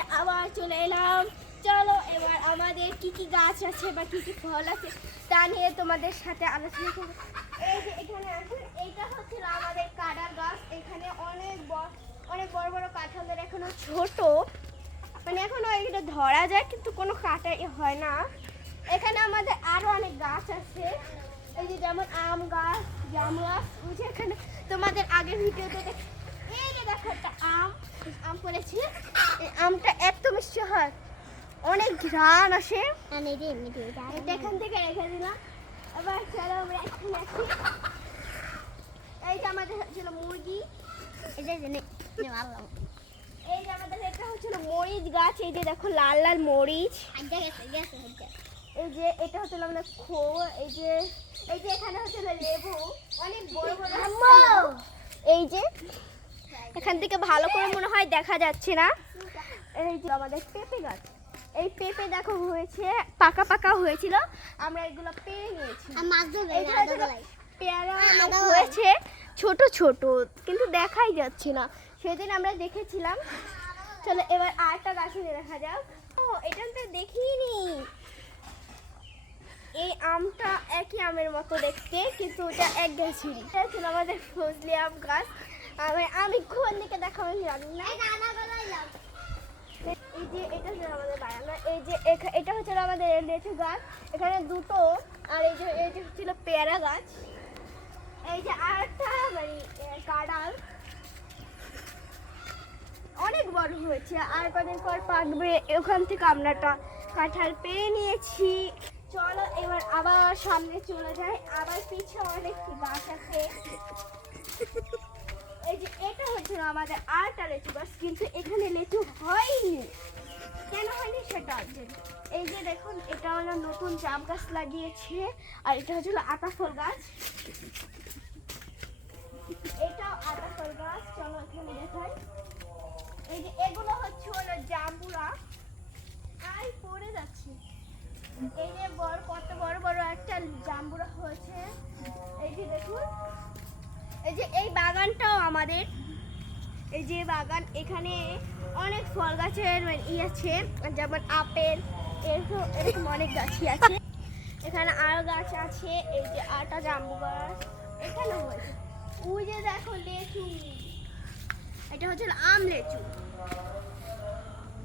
থেকে আবার চলে এলাম। চলো এবার আমাদের কি কি গাছ আছে বা কি কি ফল আছে তা নিয়ে তোমাদের সাথে আলোচনা করব। এই যে এখানে আছে, এইটা হচ্ছে আমাদের কাঁঠাল গাছ। এখানে অনেক বড় বড় কাঁঠালের এখনো ছোট, মানে এখনো এগুলো ধরা যায় কিন্তু কোনো কাটাই হয় না। এখানে আমাদের আরো অনেক গাছ আছে, এই যে যেমন আম গাছ, জাম গাছ। ওই যে এখানে তোমাদের আগের ভিডিওতে এই যে দেখো একটা আম পড়েছে। এই আমটা এত মিষ্টি হয়, অনেক ঘ্রাণ আসে। এটা এখান থেকে রেখে দিলাম। এবার চলো আমরা এখানে আসি। এই যে আমাদের ছিল মুরগি, এই যে আমাদের এটা হচ্ছিল মরিচ গাছ। এই যে দেখো লাল লাল মরিচ। এই যে এটা হচ্ছে আমাদের খোল। এই যে এখানে হচ্ছে লেবু, অনেক বড় বড়। এই যে এখান থেকে ভালো করে মনে হয় দেখা যাচ্ছে না। এই যে আমাদের পেঁপে গাছ। এই পেঁপে দেখো হয়েছে, পাকা পাকা হয়েছিল, আমরা এগুলো পেরে নিয়েছি। পেয়ারা হয়েছে ছোট ছোট, কিন্তু দেখাই যাচ্ছে না, সেদিন আমরা দেখেছিলাম। চলো এবার আরেকটা গাছে দেখা যাক। ও এটা তো দেখিনি। এই আমটা একই আমের মতো দেখতে, কিন্তু ওটা এক গাছেরই। এটা ছিল আমাদের ফজলি আম গাছ। আমি কোন দিকে দেখাবো জানি না। এই যে এটা ছিল আমাদের বাগান। এই যে এটা হচ্ছে আমাদের লেচু গাছ, এখানে দুটো। আর এই যে হচ্ছিল পেয়ারা গাছ। এই যে আরেকটা মানে কাঁঠাল, অনেক বড় হয়েছে, আর কদিন পর পাকবে। ওখান থেকে আমরা কাঁঠাল পেয়ে নিয়েছি। চলো এবার আবার সামনে চলে যাই। আবার পিছনে অনেক গাছ আছে। এই যে এটা হচ্ছে আমাদের আরেকটা লেচু গাছ, কিন্তু এখানে লেচু হয়নি। কেন হয়নি সেটা এই যে দেখুন, এটা আমরা নতুন জাম গাছ লাগিয়েছে। আর এটা হচ্ছিল আতা ফল গাছ, এটাও আতা ফল গাছ। চলো এখানে দেখাই। এই যে এগুলো হচ্ছে হলো জাম্বুরা। আর পড়ে যাচ্ছে। এই যে কত বড় বড় একটা জাম্বুরা হয়েছে। এই যে দেখুন, এই যে এই বাগানটাও আমাদের। এই যে বাগান, এখানে অনেক ফল গাছের আছে, যেমন আপেল, এরকম অনেক গাছই আছে। এখানে আরো গাছ আছে। এই যে আটা জাম্বু গাছ এখানে হয়েছে। ওই যে দেখো লেচু, এটা হচ্ছে আম লেচু।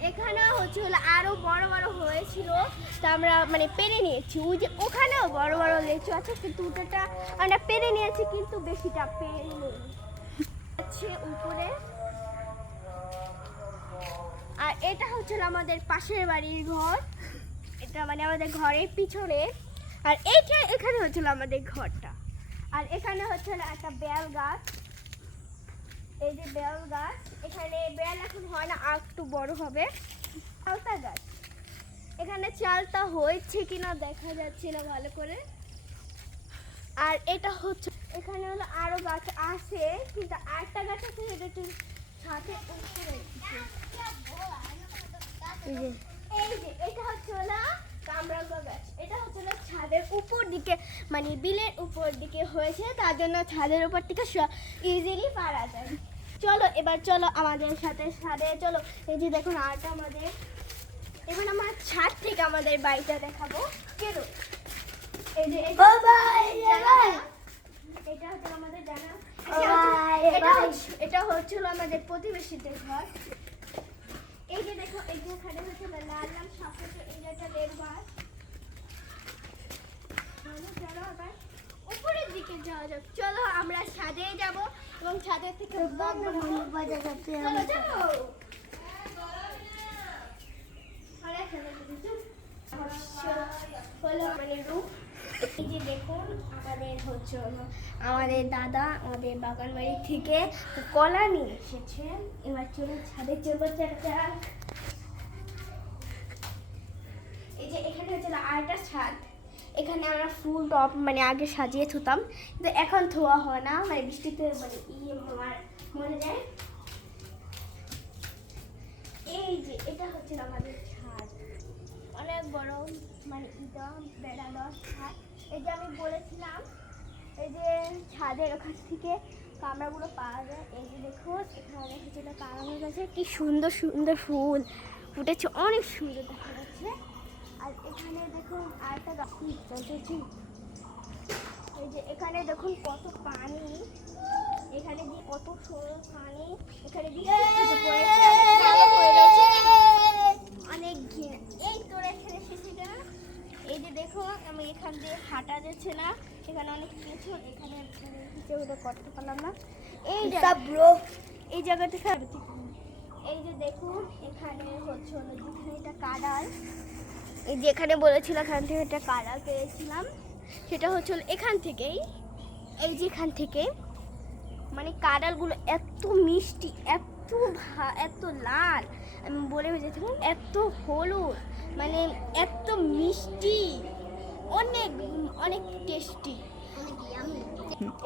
এখানে হচ্ছে আরো বড় বড় হয়েছিল, তা আমরা মানে পেরে নিয়েছি। ওই যে ওখানেও বড় বড় লেচু আছে, কিন্তু ওটা আমরা পেরে নিয়েছি, কিন্তু বেশিটা পেরে নিই আছে উপরে। আর এটা হচ্ছে আমাদের পাশের বাড়ির ঘর, এটা মানে আমাদের ঘরের পিছনে। আর এখানে হচ্ছিল আমাদের ঘরটা। আর এখানে হচ্ছে একটা বেল গাছ। এই যে বেল গাছ, এখানে বেল এখন হয় না, আর একটু বড় হবে। চালতা গাছ, এখানে চালতা হয়েছে কিনা দেখা যাচ্ছে না ভালো করে। আর এটা হচ্ছে এখানে হলো আরো গাছ আছে, কিন্তু আরেকটা গাছ আছে যেটা একটু সাথে উপরে। এই যে এটা হচ্ছে হলো কামরাঙ্গা গাছ। এটা হচ্ছে হলো ছাদের উপর দিকে, মানে বিলের উপর দিকে হয়েছে, তার জন্য ছাদের উপর থেকে ইজিলি পারা যায়। চলো এবার চলো আমাদের সাথে ছাদে চলো। এই যে দেখুন আরটা আমাদের, এবার আমার ছাদ থেকে আমাদের বাড়িটা দেখাবো। কেন এই যে এটা হচ্ছে আমাদের জানা, এটা হচ্ছিল আমাদের প্রতিবেশীদের ঘর। এই যে দেখো, এই যে এখানে হচ্ছে লাল লাল সফেদ, এই যে একটা লেবু গাছ। চলো আবার উপরের দিকে যাওয়া যাক। চলো আমরা ছাদে যাব এবং ছাদের থেকে এই যে দেখুন আমাদের হচ্ছে আমাদের দাদা আমাদের বাগান বাড়ি থেকে কলা নিয়ে এসেছে। এবার চলে ছাদে চলবো। এই যে এখানে হচ্ছে আরেকটা ছাদ, এখানে আমরা ফুল টপ মানে আগে সাজিয়ে থুতাম, কিন্তু এখন ধোয়া হয় না, মানে বৃষ্টিতে মানে মরে যায়। এই যে এটা হচ্ছে আমাদের ছাদ, অনেক বড়, মানে একদম বেড়া দেওয়া ছাদ। এই যে আমি বলেছিলাম, এই যে ছাদের ওখান থেকে কামড়াগুলো পাওয়া যায়। এই যে দেখুন এখানে হচ্ছে কামড়া গাছে কি সুন্দর সুন্দর ফুল ফুটেছে, অনেক সুন্দর দেখা যাচ্ছে। আর এখানে দেখুন আরেকটা গাছ, এই যে এখানে দেখুন কত পানি, এখানে দিয়ে কত সুন্দর পানি, এখানে দিয়ে অনেক ঘিরে। এই তোরা এখানে এসেছি না, এই যে দেখো আমি এখান দিয়ে হাঁটা যাচ্ছে না, এখানে অনেক কিছু, এখানে কিছু করতে পারলাম না। এই এই জায়গা থেকে এই যে দেখুন এখানে হচ্ছে হলো যেখানে এটা কাঁড়াল, এই যে এখানে বলেছিল এখান থেকে একটা কাঁড়াল পেয়েছিলাম, সেটা হচ্ছে হলো এখান থেকেই, এই যে এখান থেকে। মানে কাঁড়ালগুলো এত মিষ্টি, এত লাল, আমি বলে বুঝেছিলাম, এত হলুদ, মানে এত মিষ্টি, অনেক অনেক টেস্টি।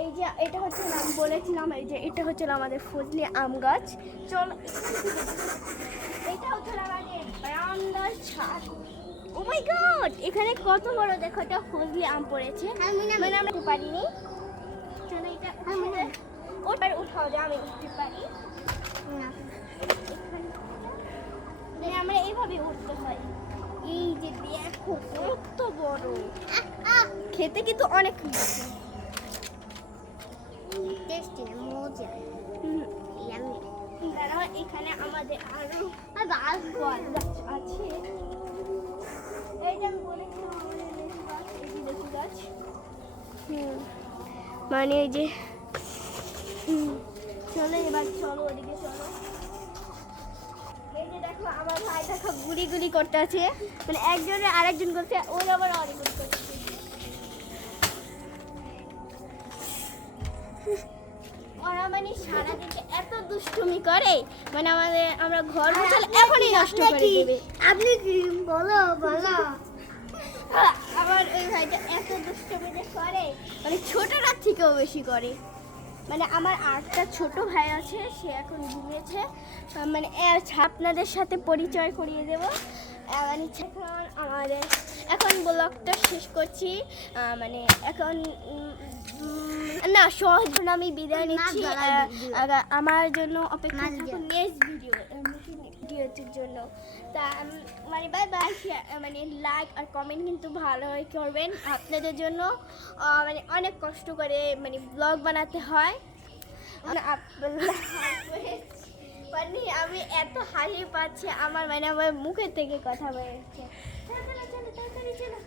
এই যে এটা হচ্ছে আমি বলেছিলাম, এই যে এটা হচ্ছে আমাদের ফজলি আম গাছ। চলো, এটা হচ্ছে আমাদের বারান্দার ছাদ। ও মাই গড, এখানে কত বড় দেখো, এটা ফজলি আম পড়েছে, মানে আমরা পারিনি। চলো এটা ওটার উঠাও যে আমি উঠতে পারি না, আমরা এইভাবে উঠতে হয়। এই যে দেখো কত বড়, খেতে কিন্তু অনেক টেস্টি, মজা। এখানে আমাদের আরো আছে, এই যে আমি বলেছিলাম আমাদের লেচু গাছ, এই যে লেচু গাছ, মানে এই যে চলো এবার চলো ওদিকে চলো। এই যে দেখো আমার ভাই দেখো গুড়ি গুড়ি করতে আছে, মানে একজনের আরেকজন করছে, ওই আবার অনেক গুড়ি করছে। ওরা মানে সারাদিনে এত দুষ্টুমি করে, মানে আমরা ঘর বসালে এখনই নষ্ট করে দেবে। আপনি কি বলো বলো। আমার ওই ভাইটা এত দুষ্টুমি করে, মানে ছোটরা থেকেও বেশি করে। মানে আমার আরেকটা ছোট ভাই আছে, সে এখন ঘুমিয়েছে, মানে আপনাদের সাথে পরিচয় করিয়ে দেব। মানে এখন ব্লগটা শেষ করছি, মানে এখন না সহজ আমি বিদায় নিচ্ছি। আমার জন্য অপেক্ষা থাকুন নেক্সট ভিডিওটির জন্য। তা মানে বাই বাই, মানে লাইক আর কমেন্ট কিন্তু ভালোই করবেন, আপনাদের জন্য মানে অনেক কষ্ট করে মানে ব্লগ বানাতে হয়। মানে আমি এত হাসি পাচ্ছি, আমার মানে আমার মুখের থেকে কথা বেরোচ্ছে। চলো তাড়াতাড়ি চলো।